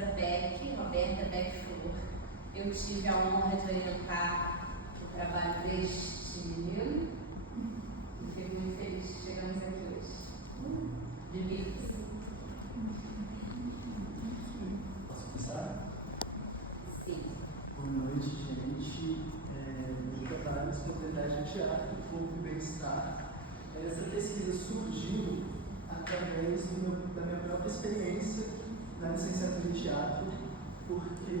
professora Beck, Roberta Beck Flor. Eu tive a honra de orientar o trabalho deste menino e fico muito feliz que chegamos aqui hoje. Divirta-se. Posso começar? Sim. Boa noite, gente. Meu trabalho é espontaneidade de teatro, corpo e bem-estar. Essa pesquisa surgiu através da minha própria experiência na licenciatura de teatro, porque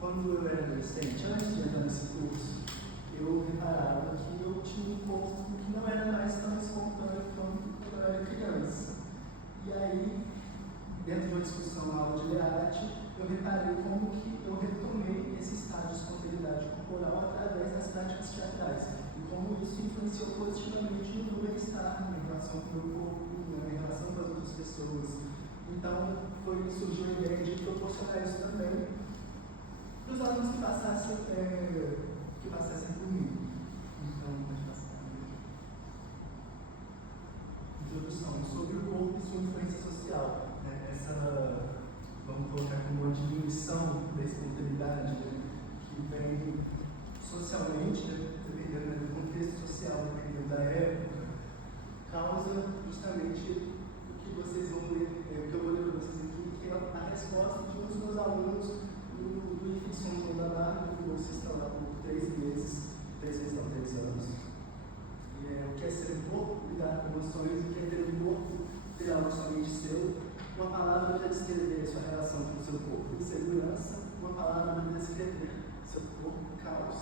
quando eu era adolescente, antes de entrar nesse curso, eu reparava que eu tinha um corpo que não era mais tão espontâneo quanto quando eu era criança. E aí, dentro de uma discussão na aula de arte, eu reparei como que eu retomei esse estado de espontaneidade corporal através das práticas teatrais. E como isso influenciou positivamente no meu bem-estar, na minha relação com o meu corpo, na minha relação com as outras pessoas. Então, surgiu a ideia de proporcionar isso também para os alunos que passassem por mim. Então, pode passar. Introdução sobre o corpo e sua influência social. Vamos colocar como uma diminuição da espontaneidade, que vem socialmente, dependendo do contexto social, dependendo da época, causa justamente o que vocês vão ler, o que eu vou ler para vocês aqui, que é a resposta de um dos meus alunos do IFSON da Barra, que vocês estão lá por 3 meses, 3 anos. O que é ser um corpo, lidar com emoções, o que é ter um corpo, ter algo somente seu. Uma palavra para descrever a sua relação com o seu corpo, insegurança. Uma palavra para descrever seu corpo, caos.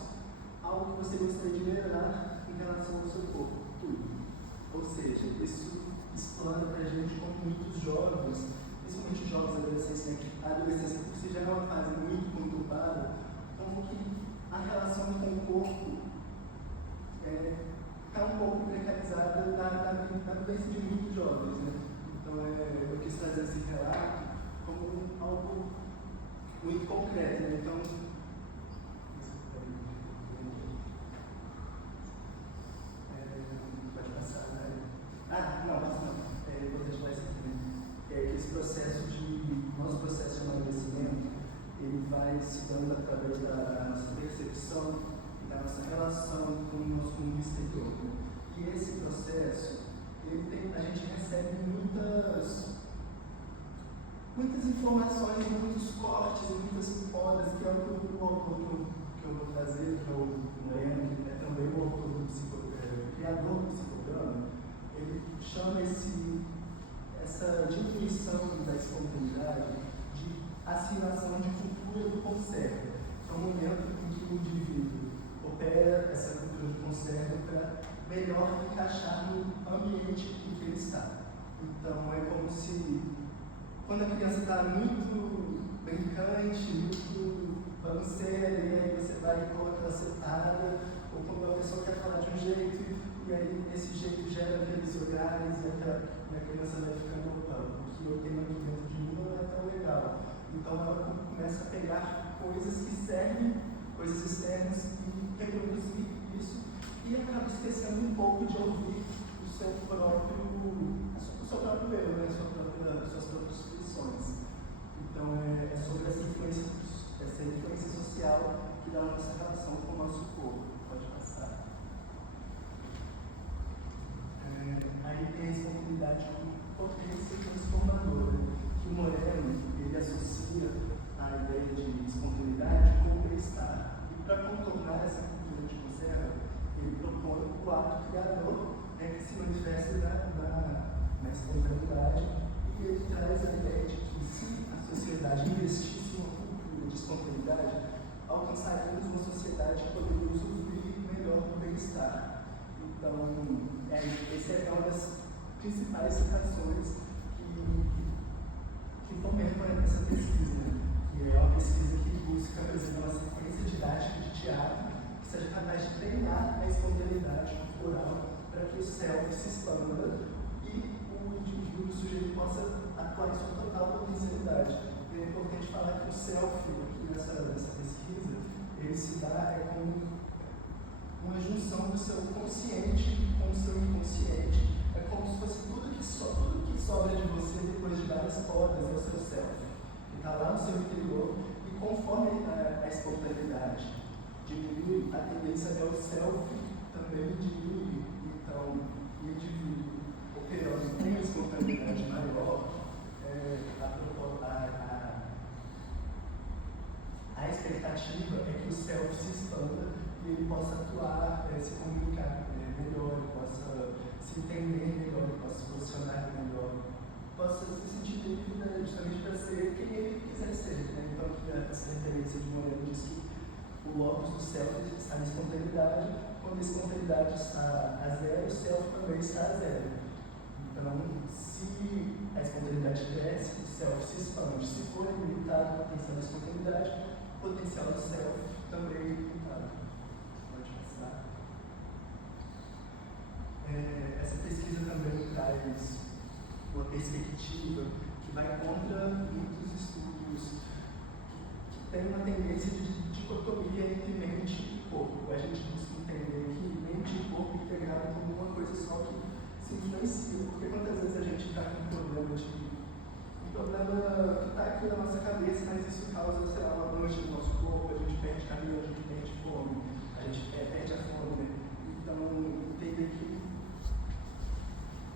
Algo que você gostaria de melhorar em relação ao seu corpo, tudo. Ou seja, isso explora para a gente como muitos jovens, principalmente jovens a adolescência por si já é uma fase muito conturbada, como que a relação com o corpo está um pouco precarizada na vivência de muitos jovens, né? Então, eu quis trazer esse relato como algo muito concreto, né? Então, pode passar, né? É importante mais aqui, né? Que esse processo nosso processo de amadurecimento, ele vai se dando através da nossa percepção e da nossa relação com o nosso mundo exterior. E esse processo, a gente recebe muitas informações, muitos cortes, muitas podas, que é o autor que eu vou trazer, que é o Moreno, que é também o autor criador do psicograma. Ele chama essa diminuição da espontaneidade de assimilação de cultura do conserva. É um momento em que o indivíduo opera essa cultura do conserva para melhor encaixar no ambiente em que ele está. Então, é como se, quando a criança está muito brincante, muito bagunceira, e aí você vai e coloca ela sentada, ou quando a pessoa quer falar de um jeito, e aí esse jeito gera aqueles olhares, e a criança vai ficando, o que eu tenho aqui dentro de mim não é tão legal. Então, ela começa a pegar coisas que servem, coisas externas, e reproduzir isso, e acaba esquecendo um pouco de ouvir o seu próprio eu, né? Suas próprias fruições. Então, é sobre essa influência social que dá a nossa relação com o nosso corpo. Pode passar. Aí tem a espontaneidade como potência transformadora, que o Moreno ele associa a ideia de espontaneidade com o bem-estar. E para contornar essa cultura de conserva, ele propõe o ato criador, que se manifesta na espontaneidade, e ele traz a ideia de que se a sociedade investisse em uma cultura de espontaneidade, alcançaríamos uma sociedade que poderia usufruir melhor do bem-estar. Então, essa é uma das principais citações que fomentam essa pesquisa, que é uma pesquisa que busca, por exemplo, uma sequência didática de teatro que seja capaz de treinar a espontaneidade corporal para que o self se expanda e o indivíduo, o sujeito, possa atuar em sua total potencialidade. E é importante falar que o self, aqui nessa pesquisa, ele se dá como uma junção do seu consciente com o seu inconsciente. É como como se fosse tudo que sobra de você depois de várias podas, é o seu self, que está lá no seu interior, e conforme a espontaneidade diminui, a tendência é o self também diminui. Então, o indivíduo operando com uma espontaneidade maior, a expectativa é que o self se expanda e ele possa atuar, se comunicar melhor, ele possa se entender melhor, ele possa se posicionar melhor, possa se sentir livre justamente para ser quem ele quiser ser. Né? Então, essa referência de Moreno diz que o locus do self está na espontaneidade, quando a espontaneidade está a zero, o self também está a zero. Então, se a espontaneidade cresce, o self se expande. Se for limitado a potencial da espontaneidade, o potencial do self também é limitado. Pode passar. Essa pesquisa também traz uma perspectiva que vai contra muitos estudos que têm uma tendência de dicotomia entre mente e corpo. A gente busca entender que mente e corpo integrado como uma coisa só que se influencia, porque quantas vezes a gente está com um problema que está aqui na nossa cabeça, mas isso causa, sei lá, uma mancha no nosso corpo, a gente perde cabelo, a gente perde fome, a gente perde a fome. Então, entender que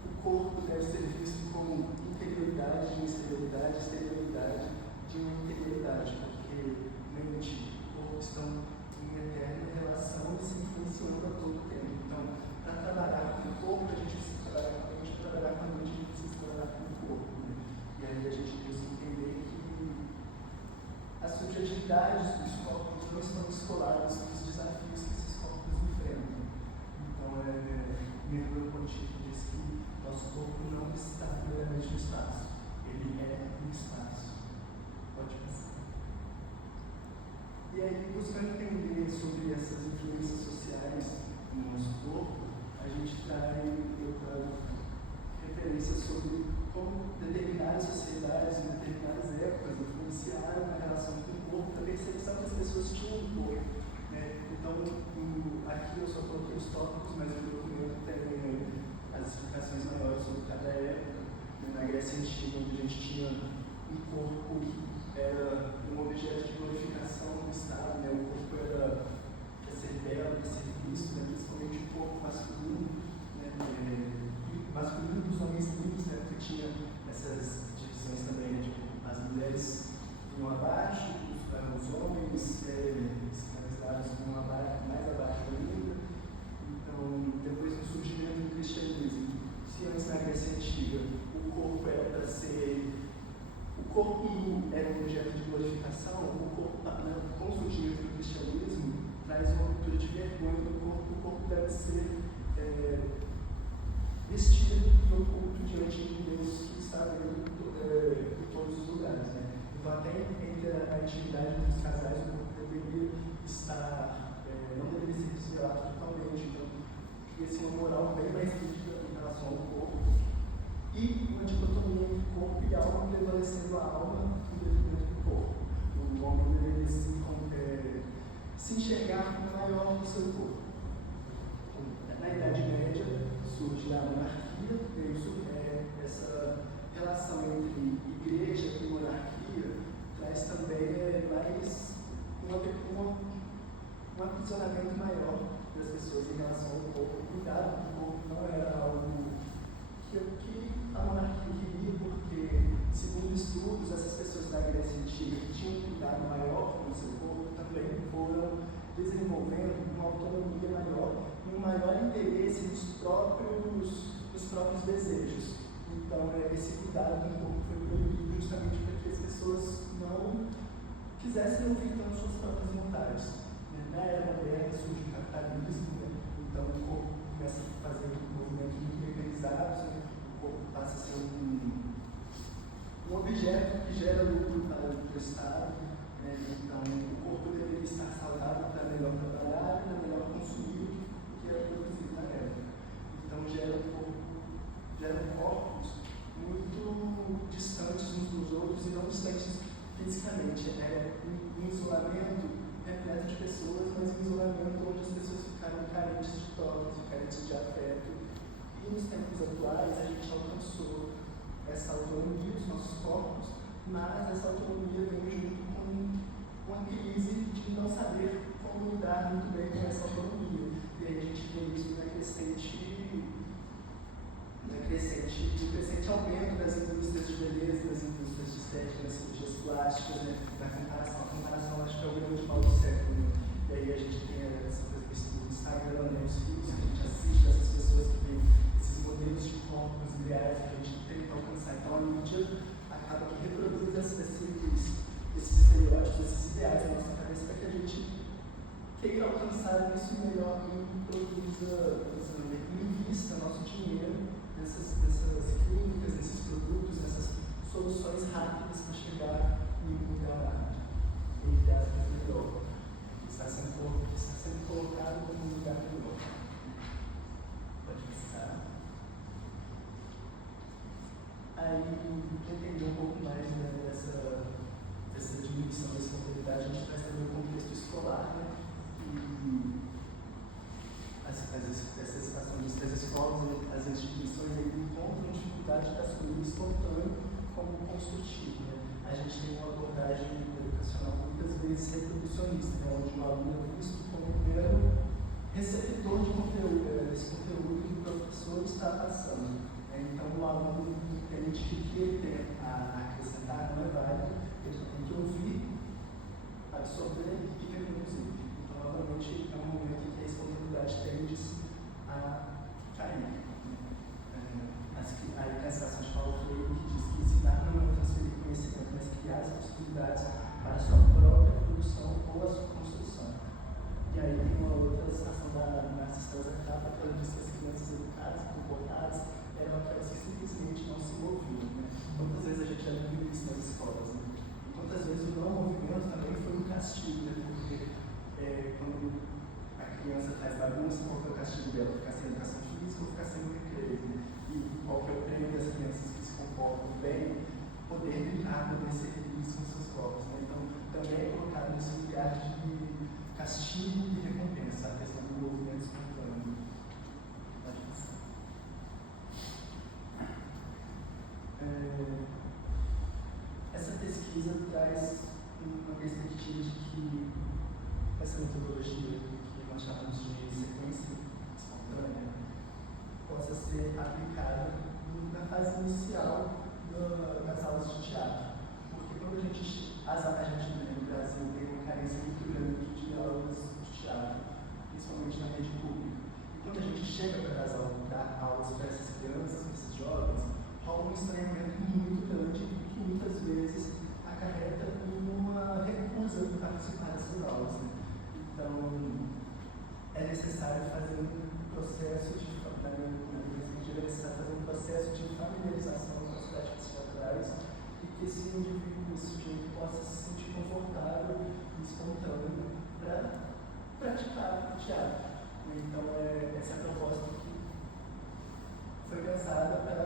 o corpo deve ser visto como interioridade de uma exterioridade, exterioridade de uma interioridade, porque mente e corpo estão em eterna relação e se influenciando a todo tempo. Então, para trabalhar com o corpo, a gente precisa trabalhar com a mente, para trabalhar com a mente, a gente precisa trabalhar com o corpo. Né? E aí a gente precisa entender que as subjetividades dos corpos não estão descoladas dos desafios que esses corpos enfrentam. Então, Merleau-Ponty diz que nosso corpo não está plenamente no espaço, ele é no espaço. Pode passar. E aí, buscando entender sobre essas influências sociais no nosso corpo, a gente traz referências sobre como determinadas sociedades, em determinadas épocas, influenciaram a relação com o corpo, a percepção que as pessoas tinham do corpo. Né? Então, aqui eu só coloquei os tópicos, mas o documento tem as explicações maiores sobre cada época. Na Grécia Antiga, onde a gente tinha um corpo que era um objeto de glorificação do Estado, né? O corpo era para ser belo, para ser visto, né? Principalmente o corpo masculino, né? Masculino dos homens livres, né? Porque tinha essas divisões também, né? Tipo, as mulheres vinham abaixo, os homens escravizados vinham mais abaixo ainda. Então, depois do surgimento do cristianismo, se antes na Grécia Antiga o corpo era para ser. O corpo era um objeto de glorificação, o corpo, com o surgimento do cristianismo, traz uma cultura de vergonha do corpo. O corpo deve ser vestido e oculto diante de Deus que está vendo em todos os lugares. Né? Então, até entre a intimidade dos casais, o corpo deveria estar, não deveria ser desvelado totalmente. Então, devia ser uma moral bem mais rígida em relação ao corpo. E uma dicotomia entre corpo e alma, prevalecendo a alma em detrimento do corpo. O homem deveria se enxergar como maior do seu corpo. Na Idade Média surge a monarquia, e essa relação entre igreja e monarquia traz também mais um aprisionamento maior das pessoas em relação ao corpo. O cuidado do corpo não era algo que a monarquia queria, porque, segundo estudos, essas pessoas da Grécia Antiga que tinham um cuidado maior com o seu corpo também foram desenvolvendo uma autonomia maior e um maior interesse nos próprios desejos. Então, esse cuidado com o corpo foi proibido justamente para que as pessoas não quisessem ouvir tanto suas próprias vontades. Na era moderna surge o capitalismo, né? Então o corpo começa a fazer movimentos muito mecanizados, né? O corpo passa a ser um objeto que gera lucro para o Estado. Né? Então o corpo deveria estar saudável para melhor trabalhar e para melhor consumir o que era produzido na época. Então geram corpos muito distantes uns dos outros e não distantes fisicamente. Um isolamento repleto de pessoas, mas um isolamento onde as pessoas ficaram carentes de toques, carentes de afeto E nos tempos atuais, a gente alcançou essa autonomia dos nossos corpos, mas essa autonomia vem junto com uma crise de não saber como lidar muito bem com essa autonomia. E aí a gente vê isso na crescente aumento das indústrias de beleza, das indústrias de estética, das cirurgias plásticas, né? A comparação acho que é o grande mal do século. Né? E aí a gente tem essa coisa do Instagram, né? Os vídeos que a gente assiste dessas pessoas que têm esses modelos de corpos ideais que a gente tenta alcançar. Então a mídia acaba que reproduz esses estereótipos, esses ideais na nossa cabeça para que a gente queira alcançar isso melhor e invista nosso dinheiro nessas clínicas, nesses produtos, nessas soluções rápidas para chegar em um lugar, entre aspas, melhor, que está sendo colocado como um lugar melhor. Pode pensar. Aí, para entender um pouco mais, né, dessa diminuição da espontaneidade, a gente traz também o contexto escolar, né? E as escolas, as instituições encontram dificuldade de assumir o espontâneo como construtivo. Né? A gente tem uma abordagem educacional muitas vezes reproducionista, né? Onde o aluno é visto como o mero receptor de conteúdo, desse conteúdo que o professor está passando. Então o aluno entende que o que ele tem a acrescentar não é válido, ele só tem que ouvir, absorver e reproduzir. Então, novamente, é um momento em que a espontaneidade tende a cair. A cansação de Paulo Freire, que diz que ensinar não é transferir conhecimento, mas criar as possibilidades para a sua própria produção ou a sua construção. E aí tem uma outra citação da Narcisa Capa, que ela diz que as crianças educadas e comportadas eram aquelas que simplesmente não se moviam. Né? Quantas vezes a já viu isso nas escolas? Né? E quantas vezes o não movimento também foi um castigo, né? Porque quando a criança faz bagunça, qual que é o castigo dela? Ficar sem educação física ou ficar sem recreio? Né? E qual que é o prêmio das crianças que se comportam bem? Poder brincar, poder ser feliz com seus corpos. Né? Então, também é colocado nesse lugar de castigo e recompensa, a questão do movimento espontâneo. Pode pensar. Essa pesquisa traz uma perspectiva de que essa metodologia que nós chamamos de sequência espontânea possa ser aplicada na fase inicial das aulas de teatro. Porque quando a gente no Brasil tem uma carência muito grande de aulas de teatro, principalmente na rede pública. E quando a gente chega para dar aulas para essas crianças, para esses jovens, rola um estranhamento muito grande que muitas vezes acarreta uma recusa de participar dessas aulas. Né? Então, é necessário fazer um processo de familiarização com as práticas teatrais e que esse indivíduo, esse sujeito, possa se sentir confortável e espontâneo para praticar o teatro. Então, essa é a proposta que foi pensada para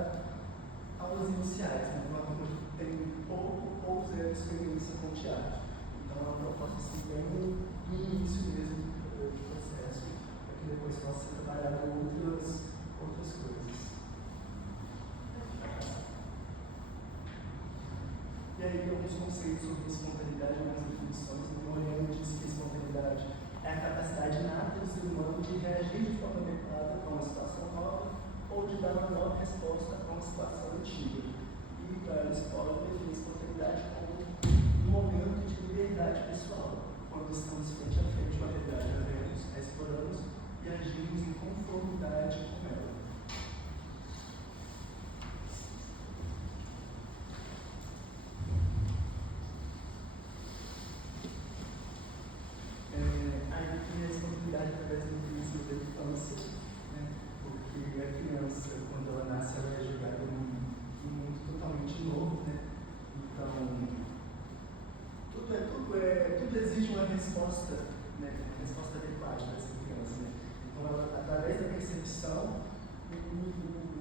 aulas iniciais, né? Uma turma que tem pouco ou zero experiência com teatro. Então, é uma proposta assim, bem no início mesmo do processo, para que depois possa ser trabalhado outras coisas. E aí, alguns conceitos sobre espontaneidade, algumas definições. Moreno diz que a espontaneidade é a capacidade inata do ser humano de reagir de forma adequada a uma situação nova ou de dar uma nova resposta a uma situação antiga. E a escola define a espontaneidade como um momento de liberdade pessoal, quando estamos frente a frente com a realidade, a vemos, a exploramos e agimos em conformidade com ela. Aí tem a espontaneidade através do princípio da infância, né? Porque a criança, quando ela nasce, ela é jogada num mundo totalmente novo, né? Então, tudo exige uma resposta, né? Uma resposta adequada para essa criança, né? Então, ela, através da percepção, o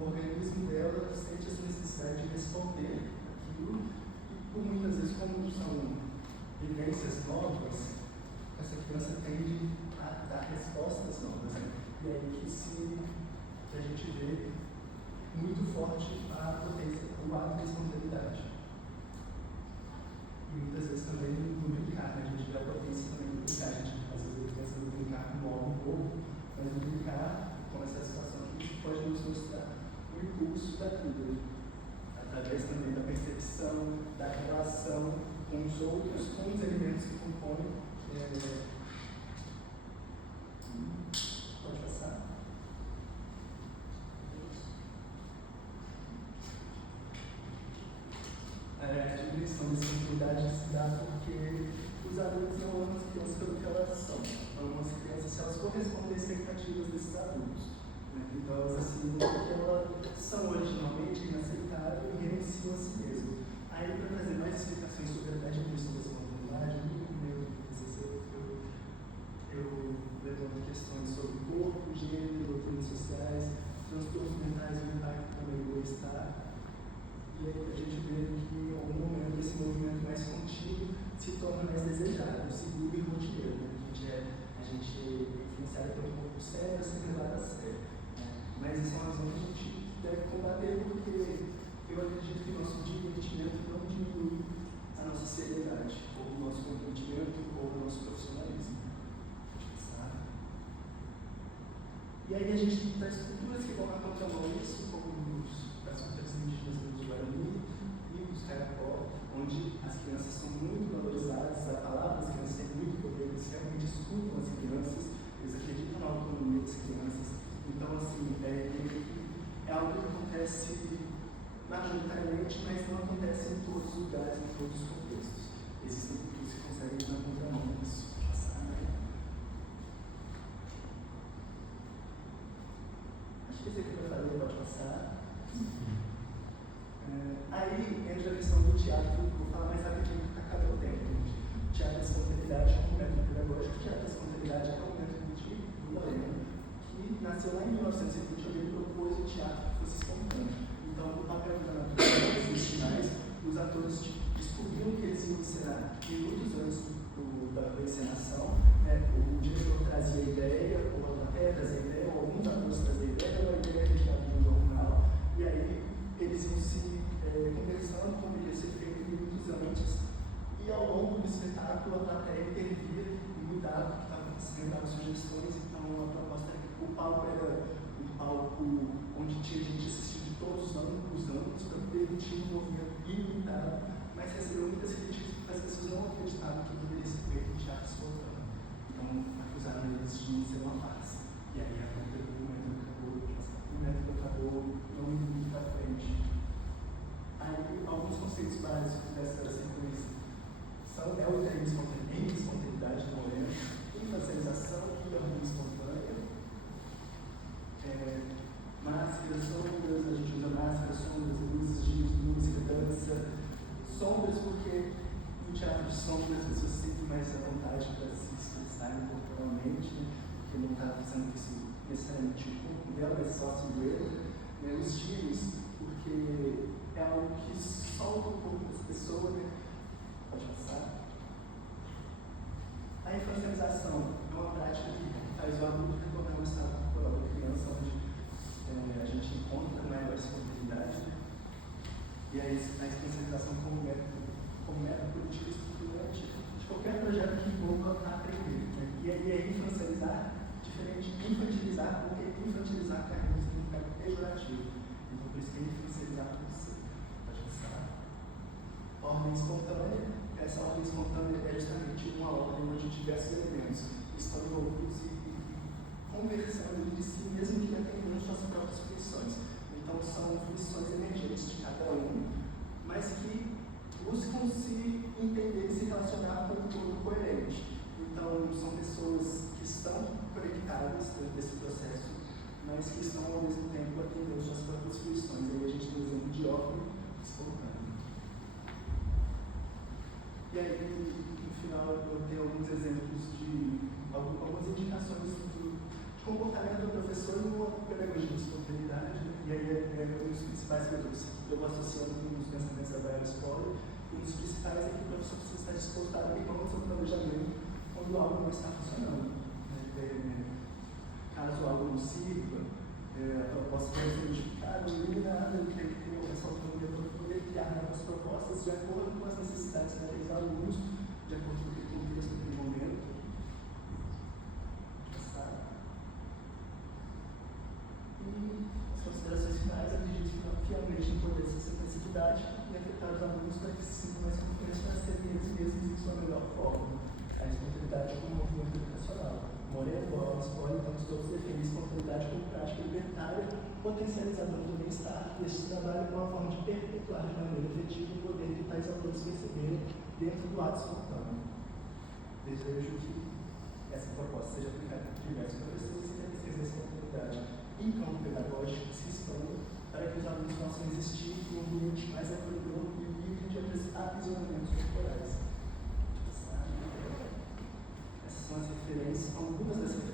organismo dela sente essa necessidade de responder aquilo, e por muitas vezes, como são vivências novas, essa criança tende a dar respostas novas, né? E aí que a gente vê muito forte a potência, o ato da espontaneidade. E muitas vezes também no brincar, né? A gente vê a potência também do brincar. A gente às vezes pensa no brincar como algo novo, mas no brincar, como essa situação aqui, pode nos mostrar o impulso da vida, através também da percepção, da relação com os outros, com os elementos que compõem. Pode passar. A diminuição dessa oportunidade se dá porque os adultos não amam as crianças pelo que elas são. Amam as crianças se elas correspondem às expectativas desses adultos. Então elas assimilem que elas são originalmente inaceitáveis e renunciam a si mesmo. Aí, para trazer mais explicações sobre a diminuição da espontaneidade, no meu TCC, eu levanto questões sobre corpo, gênero, doutrinas sociais, transtornos mentais, o impacto também do bem-estar. E aí a gente vê que em algum momento esse movimento mais contínuo se torna mais desejado, seguro e rotineiro. A gente é influenciado pelo corpo sério, ser levado a sério. Mas essa é uma razão que a gente deve combater, porque eu acredito que o nosso divertimento não diminui a nossa seriedade, ou o nosso comprometimento, ou o nosso profissionalismo. Sabe? E aí a gente traz culturas que vão na contramão disso, como as culturas indígenas do Guarani e dos Caracol, onde as crianças são muito valorizadas, a palavra das crianças tem muito poder, eles realmente escutam as crianças, eles acreditam na autonomia das crianças. Então, assim, é algo que acontece majoritariamente, mas não acontece em todos os lugares, em todos os contextos. Existem culturas que conseguem ir na contramão disso. Acho que esse aqui eu falei, pode passar. Aí entra a questão do teatro, vou falar mais rapidinho porque acabou o tempo. O teatro da espontaneidade como método pedagógico, o teatro da espontaneidade é um método de Lorena, que nasceu lá em 1920, onde ele propôs o teatro que fosse espontâneo. Então, no papel da natureza, nos finais, os atores descobriam que eles iam encenar minutos antes da encenação. O diretor trazia a ideia, ou a plateia trazia a ideia, ou alguns atores traziam a ideia, ou a ideia que já havia no jornal, e aí eles iam se conversando como ia ser feito minutos antes, e ao longo do espetáculo a plateia intervia e mudava o que estava acontecendo, dava sugestões. Então a proposta era que o palco era um palco onde tinha gente assistindo de todos os ângulos para permitir um movimento ilimitado, mas recebeu muitas críticas porque as pessoas não acreditavam que poderia ser feito em teatro espontâneo. Então acusaram eles de ser uma farsa. E aí a conta do método acabou não indo muito para frente. Aí, alguns conceitos básicos dessa sequência é o idealismo em espontaneidade, não é? Influencialização e harmonia espontânea. Máscaras, sombras, a gente usa máscaras, sombras, luzes, giros, música, dança. Sombras, porque no teatro de sombras as pessoas se sentem mais à vontade para se expressarem corporalmente, né? Porque não está fazendo isso necessariamente o corpo dela, mas só a silhueta. Os giros, porque é algo que solta um pouco das pessoas, né? Pode passar. A influencialização é uma prática que faz o adulto retornar ao estado corporal da criança, onde a gente encontra maior espontaneidade, né? E a influencialização como método político estruturante de qualquer projeto que envolva aprender, né? E aí influencializar diferente de infantilizar, porque infantilizar carrega um significado pejorativo. Então por isso que é influencializar com você. Ordem espontânea. Essa ordem espontânea é justamente uma ordem onde diversos elementos estão envolvidos e conversando entre si, mesmo que atendendo suas próprias fruições. Então são fruições emergentes de cada um, mas que buscam se entender e se relacionar com um todo coerente. Então são pessoas que estão conectadas dentro desse processo, mas que estão ao mesmo tempo atendendo suas próprias fruições. Aí a gente tem o exemplo de ordem espontânea. E aí, no final, eu tenho alguns exemplos de algumas indicações de comportamento do professor numa pedagogia de espontaneidade. E aí é um dos principais que eu vou associando com os pensamentos da Bárbara Spoller. Um dos principais é que o professor precisa estar disposto a abrir mão do seu planejamento quando algo não está funcionando. Caso algo não sirva, A proposta foi solidificada, eliminada, ele tem que ter essa autonomia para poder criar novas propostas de acordo com as necessidades daqueles alunos, de acordo com o contexto daquele momento. E as considerações finais, acredito fielmente em poder essa simplicidade e afetar os alunos para que se sintam mais confiantes para serem eles mesmos em sua melhor forma. A responsabilidade como movimento educacional. Moreno Bolas pode, então, todos defendem espontaneidade como prática libertária, potencializadora do bem-estar, e este trabalho é uma forma de perpetuar de maneira efetiva o poder que tais autores perceberem dentro do ato espontâneo. Desejo que essa proposta seja aplicada por diversos professores e exercer essa oportunidade em campo pedagógico se expanda para que os alunos possam existir em um ambiente mais acolhedor e livre de aprisionamentos corporais. Essas são as referências, algumas das referências